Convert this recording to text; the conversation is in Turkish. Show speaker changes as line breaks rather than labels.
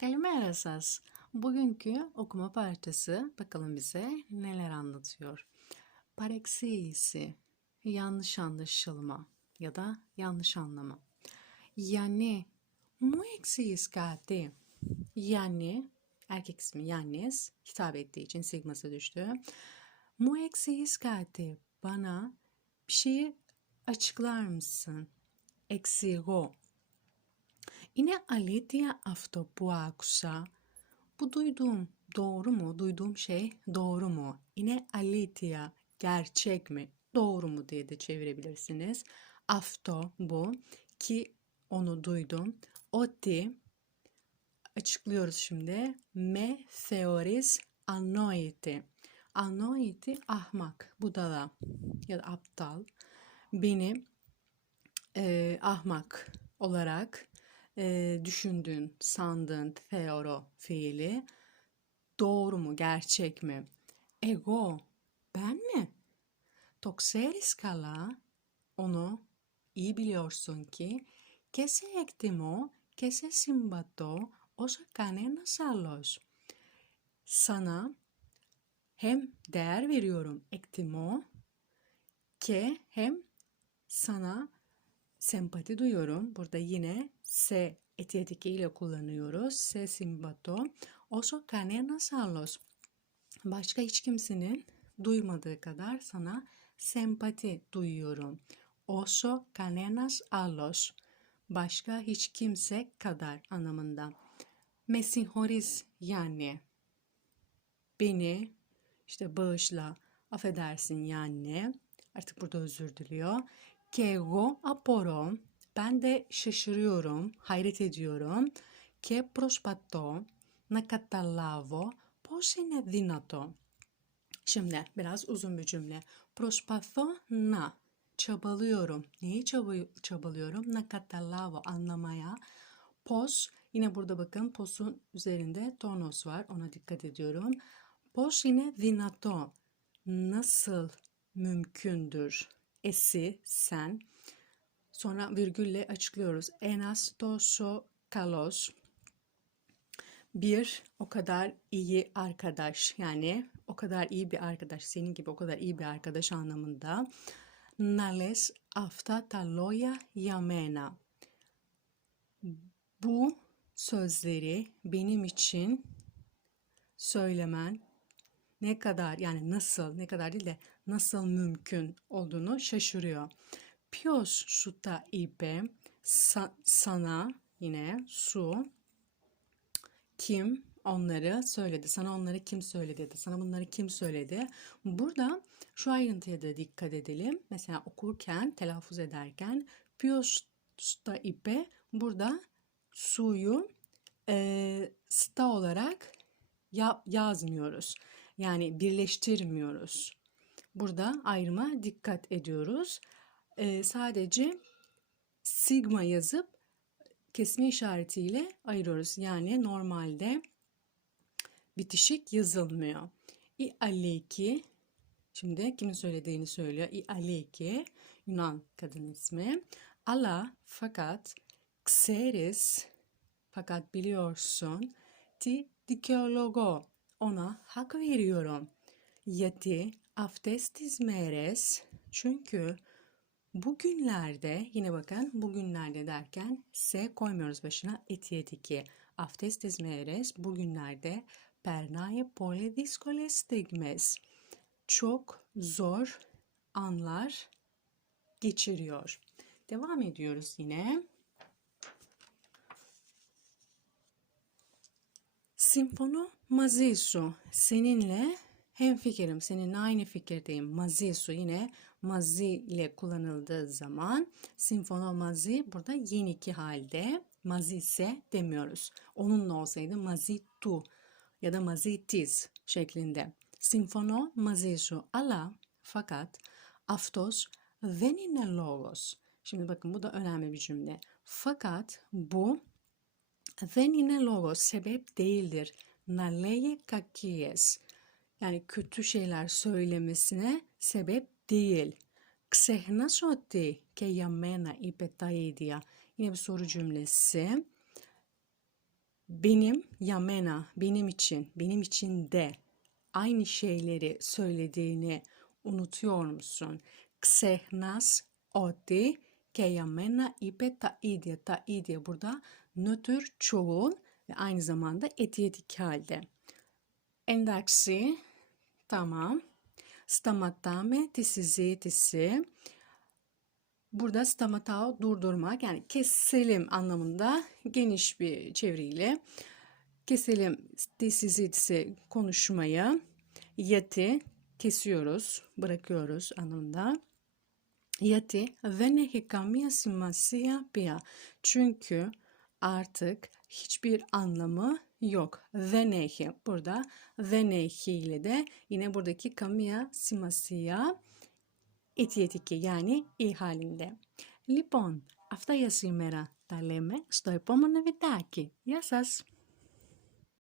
Kelime esas. Bugünkü okuma parçası bakalım bize neler anlatıyor. Pareksiyisi, yanlış anlaşılma ya da yanlış anlama. Yani mu eksiyiz kati. Yani erkek ismi yannes hitap ettiği için sigması düştü. Mu eksiyiz kati bana bir şeyi açıklar mısın? Eksigo Είναι αλήθεια αυτό που άκουσα. Bu duyduğum doğru mu? Duyduğum şey doğru mu? Είναι αλήθεια, gerçek mi? Doğru mu diye de çevirebilirsiniz. Αυτό bu ki onu duydum. Ότι açıklıyoruz şimdi. Me theoris anoiti. Anoiti ahmak, budala ya da aptal. Beni e, ahmak olarak e, düşündüğün, sandığın theoro fiili doğru mu, gerçek mi? Ego, ben mi? Το ξέρεις καλά, onu iyi biliyorsun ki και σε εκτιμώ και σε συμπατώ όσο κανένας άλλος. Sana hem değer veriyorum, εκτιμώ και hem sana sempati duyuyorum. Burada yine se etiyetiki ile kullanıyoruz. Se simbato. Oso kanenas allos. Başka hiç kimsenin duymadığı kadar sana sempati duyuyorum. Oso kanenas allos. Başka hiç kimse kadar anlamında. Mesinhoris yani beni işte bağışla, affedersin yani artık burada özür diliyor Και εγώ απορώ, ben de şaşırıyorum, hayret ediyorum και προσπαθώ να καταλάβω πώς είναι δυνατό. Şimdi biraz uzun bir cümle. Προσπαθώ να, çabalıyorum. Neyi çaba- çabalıyorum? Na καταλάβω, anlamaya. Pos, yine burada bakın posun üzerinde tonos var. Ona dikkat ediyorum. Πώς είναι δυνατό? Nasıl mümkündür? esi, sen. Sonra virgülle açıklıyoruz. Enas doso kalos. Bir, o kadar iyi arkadaş. Yani o kadar iyi bir arkadaş. Senin gibi o kadar iyi bir arkadaş anlamında. Nales afta taloya yamena. Bu sözleri benim için söylemen ne kadar yani nasıl ne kadar değil de nasıl mümkün olduğunu şaşırıyor. Pios suta ipe sa, sana yine su kim onları söyledi. Sana onları kim söyledi? Sana bunları kim söyledi? Burada şu ayrıntıya da dikkat edelim. Mesela okurken, telaffuz ederken pios sta ipe burada suyu e, sta olarak ya, yazmıyoruz. Yani birleştirmiyoruz. Burada ayrıma dikkat ediyoruz. Ee, sadece sigma yazıp kesme işaretiyle ayırıyoruz. Yani normalde bitişik yazılmıyor. İ aleki şimdi kimin söylediğini söylüyor. İ aleki Yunan kadın ismi. Ala fakat xeris fakat biliyorsun ti dikeologo ona hak veriyorum. Yati aftes meres çünkü bugünlerde yine bakın bugünlerde derken s koymuyoruz başına etiyetiki. Aftes meres bugünlerde pernaye polidiskolestigmes çok zor anlar geçiriyor. Devam ediyoruz yine. Simfono μαζί σου. Seninle hemfikirim, seninle aynı fikirdeyim. Mazi su yine mazi ile kullanıldığı zaman simfono mazi burada yeniki halde. Mazi ise demiyoruz. Onunla olsaydı mazi tu ya da mazi tiz şeklinde. Simfono mazi su. Αλλά fakat αυτός δεν είναι λόγος. Şimdi bakın bu da önemli bir cümle. Fakat bu δεν είναι λόγος, sebep değildir. Να λέγει κακίες. Yani kötü şeyler söylemesine sebep değil. Ξεχνάς ότι και για μένα είπε τα ίδια. Yine bir soru cümlesi. benim yamena benim için benim için de aynı şeyleri söylediğini unutuyor musun? Ξεχνάς ότι και για μένα είπε τα ίδια. Τα ίδια burada nötr çoğul ve aynı zamanda etiyetik halde. Εντάξει, tamam. Stamatame τη συζήτηση. Burada stamatao durdurmak yani keselim anlamında geniş bir çeviriyle keselim τη συζήτηση konuşmayı. Yati kesiyoruz, bırakıyoruz anlamında. Γιατί δεν έχει καμία σημασία πια. Çünkü artık hiçbir anlamı yok. Δεν έχει. Burada δεν έχει ile de yine buradaki καμία σημασία αιτιατική yani η halinde. Λοιπόν, αυτά για σήμερα. Τα λέμε στο επόμενο βιντεάκι. Γεια σας!